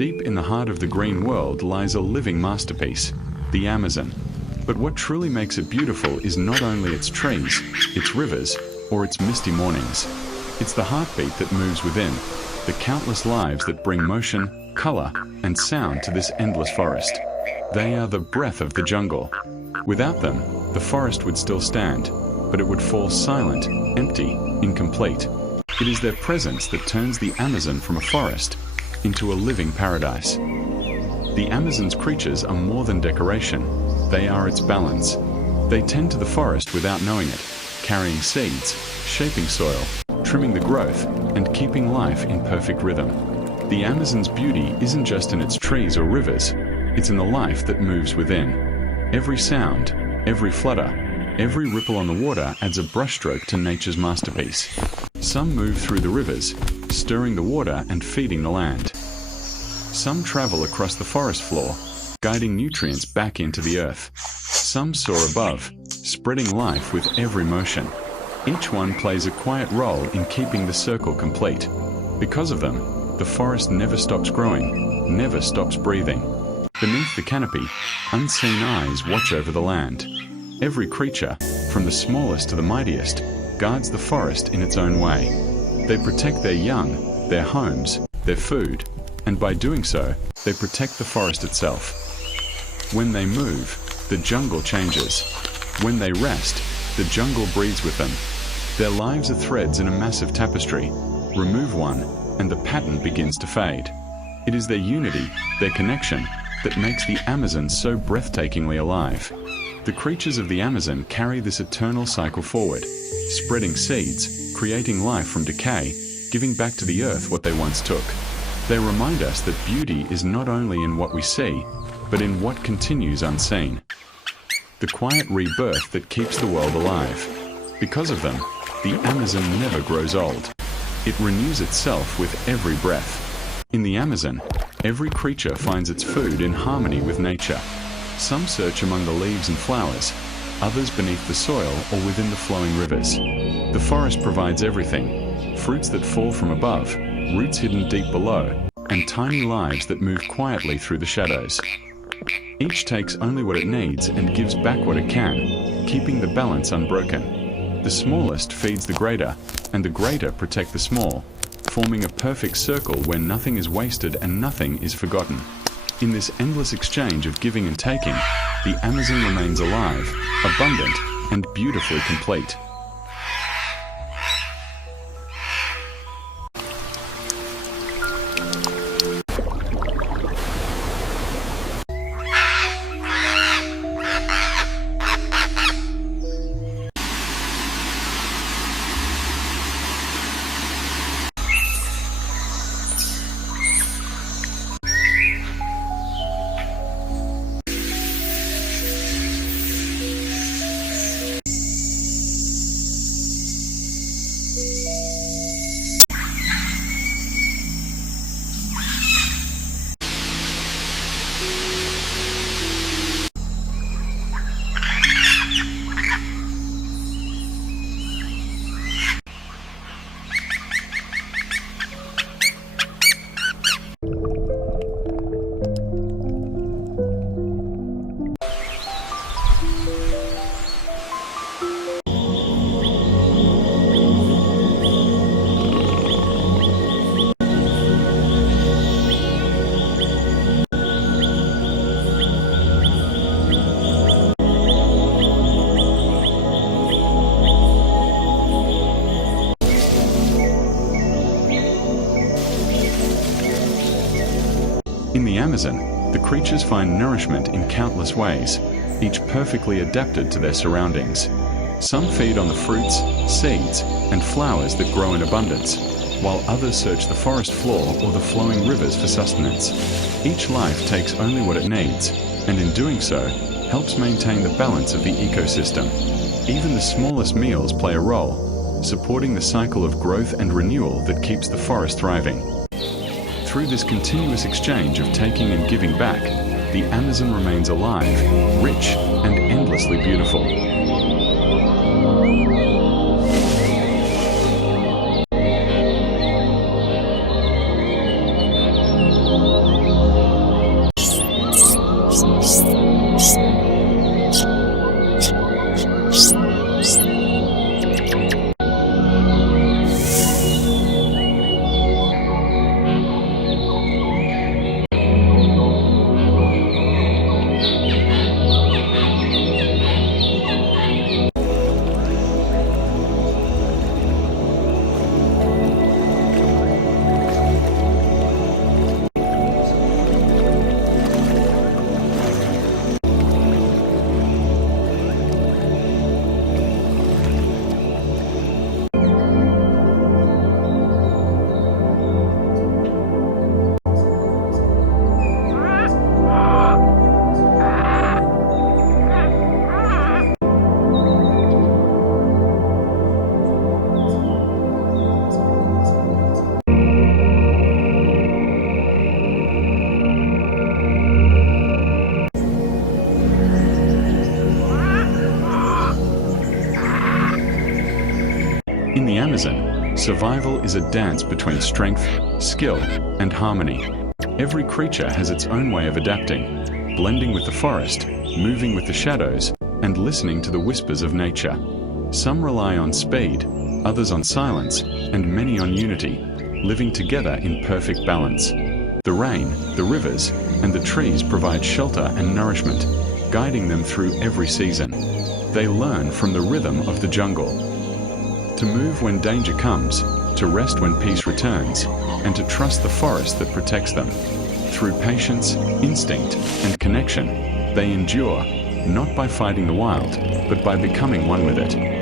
Deep in the heart of the green world lies a living masterpiece, the Amazon. But what truly makes it beautiful is not only its trees, its rivers, or its misty mornings. It's the heartbeat that moves within, the countless lives that bring motion, color, and sound to this endless forest. They are the breath of the jungle. Without them, the forest would still stand, but it would fall silent, empty, incomplete. It is their presence that turns the Amazon from a forest into a living paradise. The Amazon's creatures are more than decoration. They are its balance. They tend to the forest without knowing it, carrying seeds, shaping soil, trimming the growth, and keeping life in perfect rhythm. The Amazon's beauty isn't just in its trees or rivers, it's in the life that moves within. Every sound, every flutter, every ripple on the water adds a brushstroke to nature's masterpiece. Some move through the rivers, stirring the water and feeding the land. Some travel across the forest floor, guiding nutrients back into the earth. Some soar above, spreading life with every motion. Each one plays a quiet role in keeping the circle complete. Because of them, the forest never stops growing, never stops breathing. Beneath the canopy, unseen eyes watch over the land. Every creature, from the smallest to the mightiest, guards the forest in its own way. They protect their young, their homes, their food, and by doing so, they protect the forest itself. When they move, the jungle changes. When they rest, the jungle breathes with them. Their lives are threads in a massive tapestry. Remove one, and the pattern begins to fade. It is their unity, their connection, that makes the Amazon so breathtakingly alive. The creatures of the Amazon carry this eternal cycle forward, spreading seeds, creating life from decay, giving back to the earth what they once took. They remind us that beauty is not only in what we see, but in what continues unseen. The quiet rebirth that keeps the world alive. Because of them, the Amazon never grows old. It renews itself with every breath. In the Amazon, every creature finds its food in harmony with nature. Some search among the leaves and flowers, others beneath the soil or within the flowing rivers. The forest provides everything: fruits that fall from above, roots hidden deep below, and tiny lives that move quietly through the shadows. Each takes only what it needs and gives back what it can, keeping the balance unbroken. The smallest feeds the greater, and the greater protect the small, forming a perfect circle where nothing is wasted and nothing is forgotten. In this endless exchange of giving and taking, the Amazon remains alive, abundant, and beautifully complete. In the Amazon, the creatures find nourishment in countless ways, each perfectly adapted to their surroundings. Some feed on the fruits, seeds, and flowers that grow in abundance, while others search the forest floor or the flowing rivers for sustenance. Each life takes only what it needs, and in doing so, helps maintain the balance of the ecosystem. Even the smallest meals play a role, supporting the cycle of growth and renewal that keeps the forest thriving. Through this continuous exchange of taking and giving back, the Amazon remains alive, rich, and endlessly beautiful. Survival is a dance between strength, skill, and harmony. Every creature has its own way of adapting, blending with the forest, moving with the shadows, and listening to the whispers of nature. Some rely on speed, others on silence, and many on unity, living together in perfect balance. The rain, the rivers, and the trees provide shelter and nourishment, guiding them through every season. They learn from the rhythm of the jungle. To move when danger comes, to rest when peace returns, and to trust the forest that protects them. Through patience, instinct, and connection, they endure, not by fighting the wild, but by becoming one with it.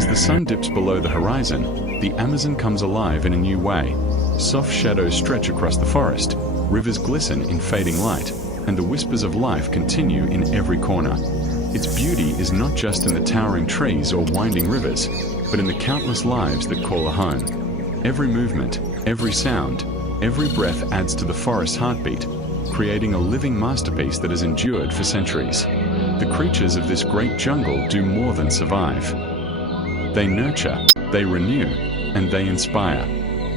As the sun dips below the horizon, the Amazon comes alive in a new way. Soft shadows stretch across the forest, rivers glisten in fading light, and the whispers of life continue in every corner. Its beauty is not just in the towering trees or winding rivers, but in the countless lives that call her home. Every movement, every sound, every breath adds to the forest's heartbeat, creating a living masterpiece that has endured for centuries. The creatures of this great jungle do more than survive. They nurture, they renew, and they inspire.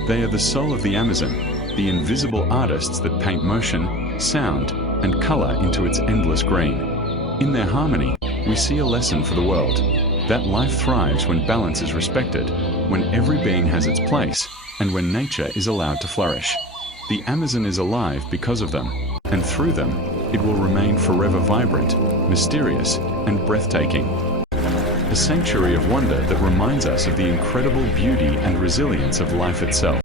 They are the soul of the Amazon, the invisible artists that paint motion, sound, and color into its endless green. In their harmony, we see a lesson for the world, that life thrives when balance is respected, when every being has its place, and when nature is allowed to flourish. The Amazon is alive because of them, and through them, it will remain forever vibrant, mysterious, and breathtaking. A sanctuary of wonder that reminds us of the incredible beauty and resilience of life itself.